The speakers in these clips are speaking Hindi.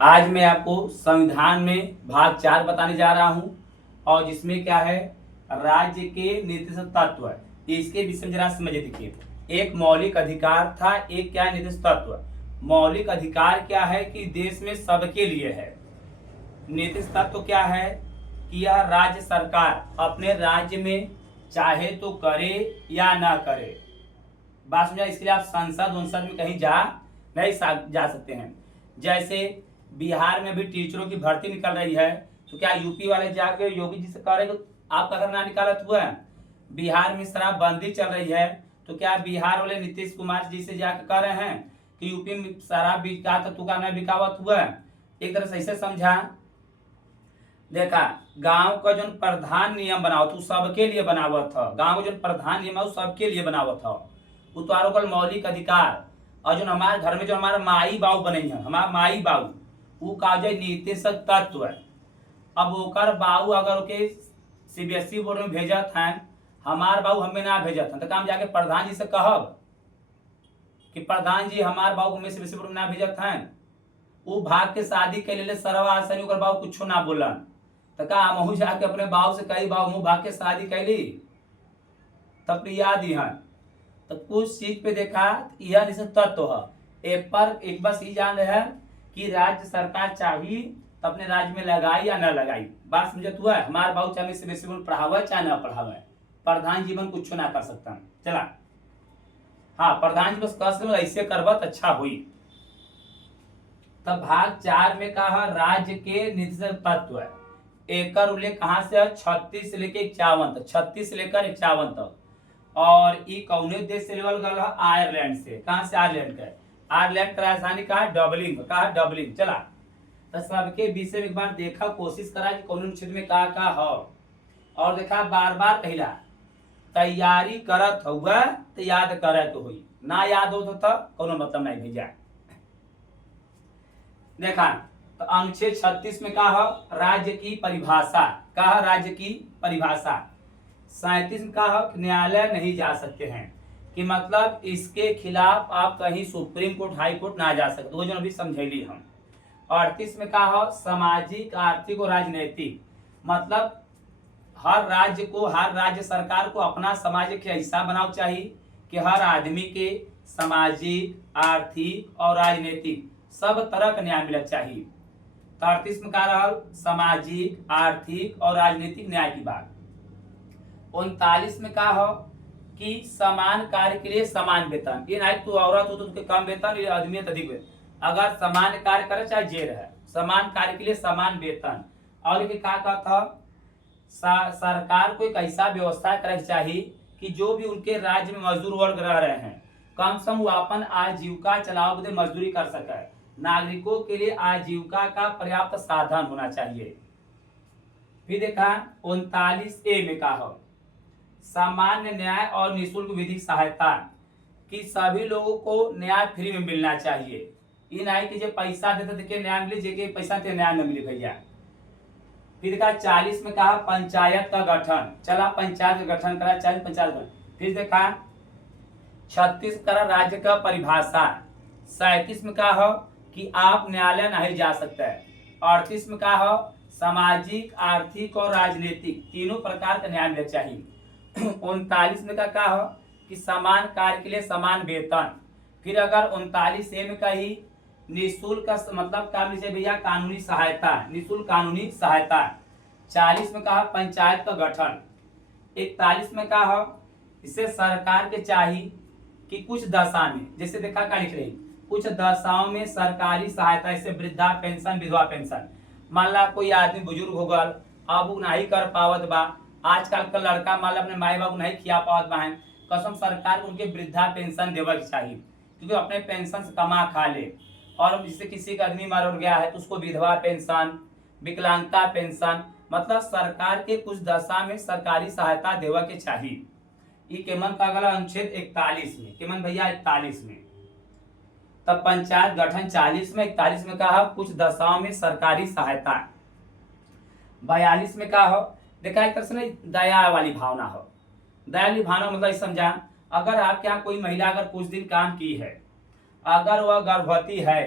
आज मैं आपको संविधान में भाग 4 बताने जा रहा हूं और जिसमें क्या है, राज्य के नीतिश तत्व। इसके विषय में जरा समझ देखिए। एक मौलिक अधिकार था, एक क्या नीतिश तत्व। मौलिक अधिकार क्या है कि देश में सबके लिए है। नीतिश तत्व क्या है कि यह राज्य सरकार अपने राज्य में चाहे तो करे या ना करे। बात समझा। इसके लिए आप संसद में कहीं नहीं जा सकते हैं। जैसे बिहार में भी टीचरों की भर्ती निकल रही है, तो क्या यूपी वाले जाके योगी जी से कह रहे तो आपका घर ना निकालत हुआ है। बिहार में शराबबंदी चल रही है, तो क्या बिहार वाले नीतीश कुमार जी से जाकर कह रहे हैं कि यूपी में शराब बिका तो तू का ना बिकावत हुआ है। एक तरह से ऐसे समझा। देखा, गांव का जो प्रधान नियम बनावत वो सबके लिए बनावत था। गांव का जो प्रधान नियम है वो सबके लिए बनावत था। उतारो कल मौलिक अधिकार। और जो हमारे घर में जो हमारा माई बाबू बने हैं, हमारा माई बाबू वो का जो नीतिश तत्व है। अब ओकर बाबू अगर के सीबीएसई बोर्ड में भेजत हैं, हमार बाबू हमें ना भेजत हैं, तो काम जाके प्रधान जी से कहब कि प्रधान जी हमार बाबू हमें सीबीएसई बोर्ड में ना भेजत हैं। वो भाग के शादी के लिए सरवा आसनी ओकर बाबू कुछ ना बोलन, तो का हमहू जाके अपने बाबू से कही बाबू मुँह भाग के शादी कैली, तब याद ही है। तो कुछ चीज पे देखा यह निश्चित तत्व है। एक बस ये जान रहे हैं कि राज्य सरकार चाहिए तो अपने राज्य में लगाई या न लगाई। बात समझत हुआ है। हमारे बाबू चाहे से बेसी पढ़ावे चाहे ना पढ़ावे, प्रधान जीवन कुछ ना कर सकता। चला हाँ, प्रधान जी बस कह ऐसे करबत अच्छा हुई। तब भाग 4 में कहा राज्य के निश्चित तत्व है। एक उल्लेख कहां से है? 36 से लेकर 51 तक। 36 से लेकर 51 तक। और ये कौने देश से लेवल गल है? आयरलैंड से। कहां से? आयरलैंड का। आयरलैंड का राजधानी कहा है? डबलिन। कहा है? डबलिन। चला तो सबके विषय में एक बार देखा, कोशिश करा कि कौन क्षेत्र में कहा हो। और देखा बार बार कहला तैयारी करत हुआ तो याद करे तो हुई, ना याद हो तो कोनो मतलब नहीं भेजा। देखा तो अनुच्छेद 36 में कहा राज्य की परिभाषा। कहा राज्य की परिभाषा। 37 में कहा न्यायालय नहीं जा सकते हैं, कि मतलब इसके खिलाफ आप कहीं सुप्रीम कोर्ट हाई कोर्ट ना जा सकते। वो जो अभी समझेली हम। 38 में कहा सामाजिक आर्थिक और राजनीतिक, मतलब हर राज्य को, हर राज्य सरकार को अपना सामाजिक हिस्सा बनाना चाहिए कि हर आदमी के सामाजिक आर्थिक और राजनीतिक सब तरह का न्याय मिलना चाहिए। 38 में कहा रहा सामाजिक आर्थिक और राजनीतिक न्याय की बात। 39 में कहा हो कि समान कार्य के लिए समान वेतन। ये नहीं तू औरत हो तो तुझे कम वेतन, ये आदमी अधिक वेतन। अगर समान कार्य करे चाहे जेल है, समान कार्य के लिए समान वेतन। और ये क्या कहता, सरकार को एक ऐसा व्यवस्था करे चाहिए कि जो भी उनके राज्य में मजदूर वर्ग रह रहे हैं, कम से कम वो अपन आजीविका चलाओ बदे मजदूरी कर सके। नागरिकों के लिए आजीविका का पर्याप्त साधन होना चाहिए। फिर देखा 39A में कहा सामान्य न्याय और निःशुल्क विधिक सहायता, कि सभी लोगों को न्याय फ्री में मिलना चाहिए। ये नहीं कि जो पैसा देते देखिए न्याय मिले, जो पैसा देते न्याय न मिले भैया। फिर देखा 40 में कहा पंचायत का गठन। चला पंचायत का गठन करा, 40 पंचायत गठन। फिर देखा 36 करा राज्य का परिभाषा। 37 में कहा कि आप न्यायालय नहीं जा सकते। 38 में कहा सामाजिक आर्थिक और राजनीतिक तीनों प्रकार का न्याय मिलना चाहिए। 39 में कहा कि समान कार्य के लिए समान वेतन। फिर अगर 39A में कही निःशुल्क का मतलब काम लीजिए भैया कानूनी सहायता, निःशुल्क कानूनी सहायता। 40 में कहा पंचायत का गठन। 41 में कहा इससे सरकार के चाहिए कि कुछ दशा में, जैसे देखा क्या लिख रही, कुछ दशाओं में सरकारी सहायता, जैसे वृद्धा पेंशन, विधवा पेंशन। मान ला कोई आदमी बुजुर्ग हो गल, अब वो नहीं कर पावत बा, आजकल का लड़का मान ला अपने माई बाबू नहीं खिया पावत बा, कसम सरकार को उनके वृद्धा पेंशन देवे के चाहिए, क्योंकि अपने पेंशन से कमा खा ले। और जिससे किसी का आदमी मर गया है तो उसको विधवा पेंशन, विकलांगता पेंशन, मतलब सरकार के कुछ दशा में सरकारी सहायता देवे के चाहिए। ये केमन का गला अनुच्छेद 41 में, केमन भैया 41 में। तब पंचायत गठन 40 में। 41 में कहा कुछ दशाओं में सरकारी सहायता। 42 में कहा हो देखा एक तरह से नहीं दया वाली भावना हो। दया वाली भावना मतलब समझा, अगर आपके यहाँ कोई महिला अगर कुछ दिन काम की है, अगर वह गर्भवती है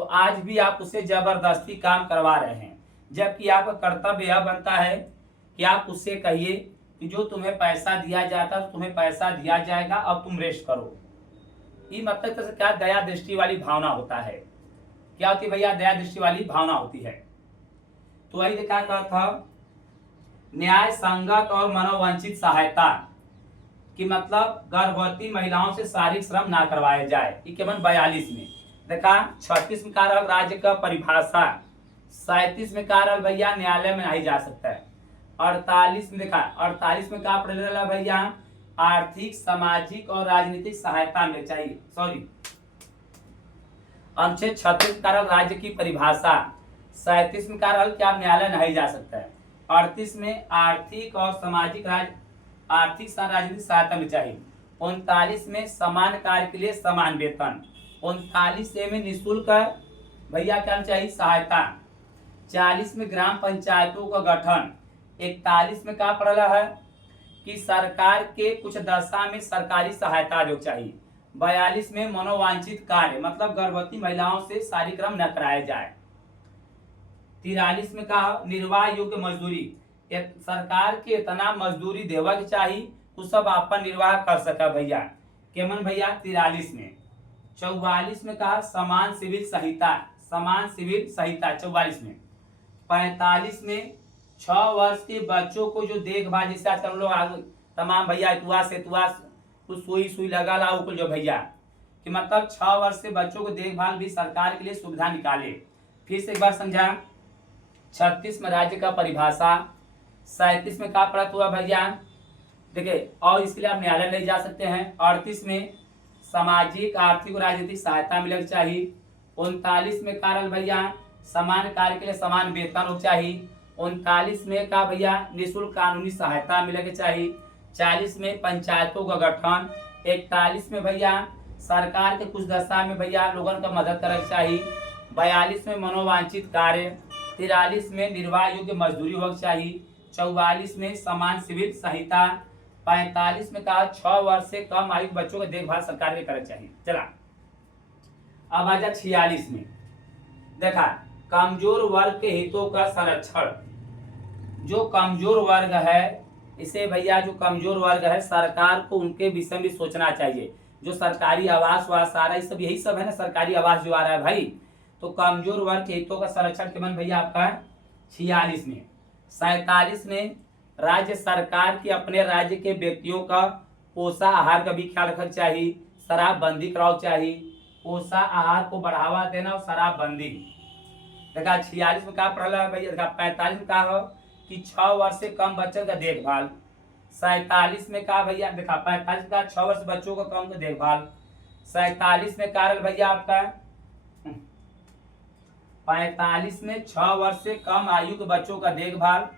तो आज भी आप उससे जबरदस्ती काम करवा रहे हैं, जबकि आपका कर्तव्य यह बनता है कि आप उससे कहिए कि जो तुम्हें पैसा दिया जाता है तुम्हें पैसा दिया जाएगा, अब तुम रेस्ट करो। ये मतलब से क्या दया दृष्टि वाली भावना होता है। क्या होती है भैया? दया दृष्टि वाली भावना होती है। तो वही क्या कहा था, न्याय संगत और मनोवांछित सहायता कि मतलब गर्भवती महिलाओं से शारीरिक श्रम ना करवाया जाए। ये केवल 42 में देखा। 36 में कार्य राज्य का परिभाषा। 37 में कार्य भैया न्यायालय में नहीं जा सकता है। 48 में देखा, 48 में कहा पढ़ेगा भैया आर्थिक सामाजिक और राजनीतिक सहायता मिलनी चाहिए। सॉरी, अनुच्छेद 36 कारण राज्य की परिभाषा। 37 में कारण क्या न्यायालय नहीं जा सकता है। 38 में आर्थिक और सामाजिक आर्थिक राजनीतिक सहायता मिलनी चाहिए। 39 में समान कार्य के लिए समान वेतन। 39 में निःशुल्क भैया क्या चाहिए? सहायता। 40 में ग्राम पंचायतों का गठन। 41 में क्या पड़ रहा है कि सरकार के कुछ दशा में सरकारी सहायता जो चाहिए। 42 में मनोवांछित कार्य मतलब गर्भवती महिलाओं से शारीरिक श्रम न कराया जाए। 43 में कहा निर्वाह योग्य मजदूरी, सरकार के इतना मजदूरी देवा के चाहिए तो सब अपन निर्वाह कर सका भैया। केमन भैया 43 में। 44 में कहा समान सिविल संहिता, समान सिविल संहिता 44 में। 45 में 6 वर्ष के बच्चों को जो देखभाल, जैसे आजकल लोग तमाम भैया इतवा से कुछ सुई लगा ला जो भैया कि मतलब 6 वर्ष के बच्चों को देखभाल भी सरकार के लिए सुविधा निकाले। फिर से एक बार समझा। 36 में राज्य का परिभाषा। 37 में क्या पड़ा हुआ भैया देखिए, और इसके लिए आप न्यायालय ले जा सकते हैं। 38 में सामाजिक आर्थिक और राजनीतिक सहायता मिलनी चाहिए। 39 में कारण भैया समान कार्य के लिए समान वेतन हो चाहिए। 39 में का भैया निःशुल्क कानूनी सहायता मिलेगी चाहिए। 40 में पंचायतों का गठन। 41 में भैया सरकार के कुछ दशा में भैया लोगों का मदद करना चाहिए। 42 में मनोवांछित कार्य। 43 में निर्वाह योग्य मजदूरी होना चाहिए। 44 में समान सिविल संहिता। 45 में कहा 6 वर्ष से कम आयु बच्चों की देखभाल सरकार ने करना चाहिए। चला अब आ जा 46 में देखा कमजोर वर्ग के हितों का संरक्षण। जो कमजोर वर्ग है इसे भैया जो कमजोर वर्ग है सरकार को उनके विषय में सोचना चाहिए। जो सरकारी आवास वास आ रहा है सब यही सब है ना, सरकारी आवास जो आ रहा है भाई, तो कमजोर वर्ग के हितों का संरक्षण केवल भैया आपका 46 में। 47 में राज्य सरकार के अपने राज्य के व्यक्तियों का पोषा आहार का भी ख्याल रखना चाहिए। शराबबंदी कराओ चाहिए। पोषा आहार को बढ़ावा देना और शराबबंदी। देखा 46 में कहा पढ़ा भैया। देखा 45 में कहा कि 6 वर्ष से कम बच्चों का देखभाल। 47 में कहा भैया देखा 45 का 6 वर्ष बच्चों का कम का देखभाल। 47 में कारण भैया आपका 45 में 6 वर्ष से कम आयु के बच्चों का देखभाल।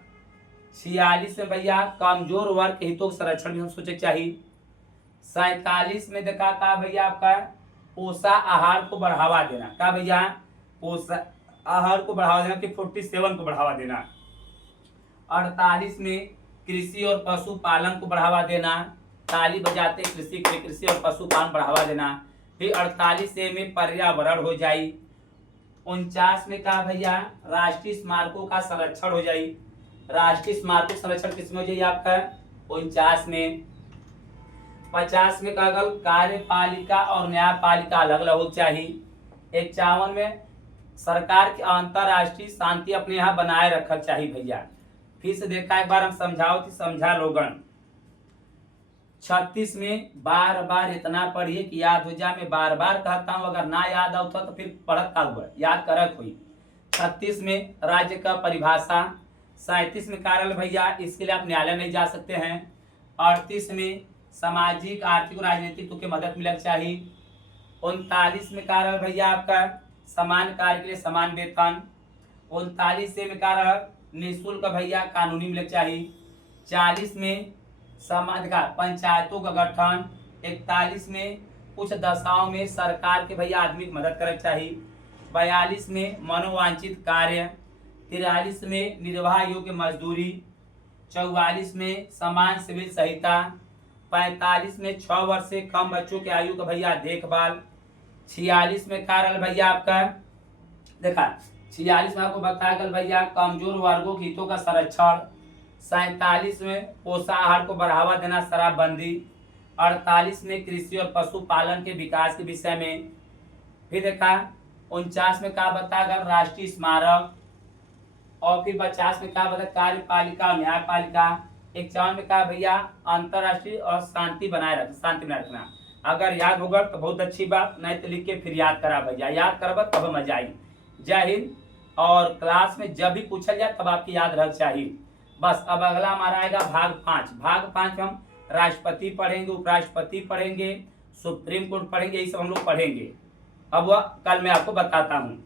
46 में भैया कमजोर वर्ग के हितों का संरक्षण भी हम सोचे चाहिए। 47 में देखा था भैया आपका पोषा आहार को बढ़ावा देना। क्या भैया पोषा आहार को बढ़ावा देना कि 47 को बढ़ावा देना। 48 में कृषि और पशुपालन को बढ़ावा देना। ताली बजाते कृषि और पशुपालन बढ़ावा देना। फिर 48 में पर्यावरण हो जाए। 49 में कहा भैया राष्ट्रीय स्मारकों का संरक्षण हो जाए। राष्ट्रीय स्मारकों संरक्षण किसमें हो जाए आपका 49 में। 50 में कहा कार्यपालिका और न्यायपालिका अलग अलग हो चाहिए। 51 में सरकार की अंतरराष्ट्रीय शांति अपने यहाँ बनाए रखना चाहिए भैया। फिर से देखा एक बार हम समझाओ तो समझा लोगन। 36 में बार बार इतना पढ़िए कि याद हो जाए। मैं बार बार कहता हूँ, अगर ना याद आता तो फिर पढ़ता हुआ याद करक हुई। 36 में राज्य का परिभाषा। 37 में कार्य भैया इसके लिए आप न्यायालय नहीं जा सकते हैं। 38 में सामाजिक आर्थिक और राजनीतिक की मदद मिलनी चाहिए। 39 में कार्य भैया आपका समान कार्य के लिए समान वेतन। 39 में कार्य निःशुल्क भैया कानूनी मिलना चाहिए। 40 में समाज का पंचायतों का गठन। 41 में कुछ दशाओं में सरकार के भैया आदमी की मदद करना चाहिए। 42 में मनोवांछित कार्य। 43 में निर्वाह योग्य मजदूरी। 44 में समान सिविल संहिता। 45 में 6 वर्ष से कम बच्चों के आयु का भैया देखभाल। 46 में कार्य भैया आपका देखा 46 में आपको बताया गया भैया कमजोर वर्गों के हितों का संरक्षण। 47 में पोषाहार को बढ़ावा देना, शराबबंदी। 48 में कृषि और पशुपालन के विकास के विषय में। फिर देखा 49 में क्या बताया गया राष्ट्रीय स्मारक। और फिर 50 में क्या बताया कार्यपालिका और न्यायपालिका। 51 में कहा भैया अंतरराष्ट्रीय और शांति बनाए रखना। अगर याद होगा तो बहुत अच्छी बात, नहीं तो लिख के फिर याद करा भैया, याद करबा तब मजा आई। जय हिंद। और क्लास में जब भी पूछा जाए तब आपकी याद रह चाहिए। बस अब अगला हमारा आएगा भाग 5। भाग 5 में हम राष्ट्रपति पढ़ेंगे, उपराष्ट्रपति पढ़ेंगे, सुप्रीम कोर्ट पढ़ेंगे, यही सब हम लोग पढ़ेंगे। अब वह कल मैं आपको बताता हूँ।